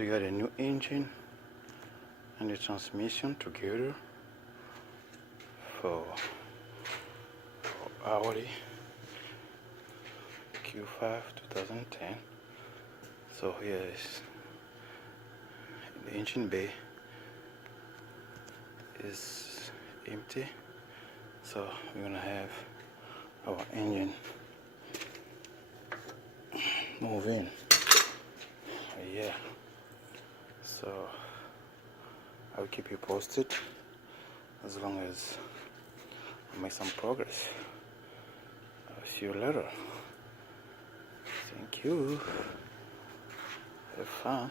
We got a new engine and the transmission together for Audi Q5 2010. So here is the engine bay is empty, so we're gonna have our engine move in. Yeah, so I'll keep you posted as long as I make some progress. I'll see you later. Thank you. Have fun.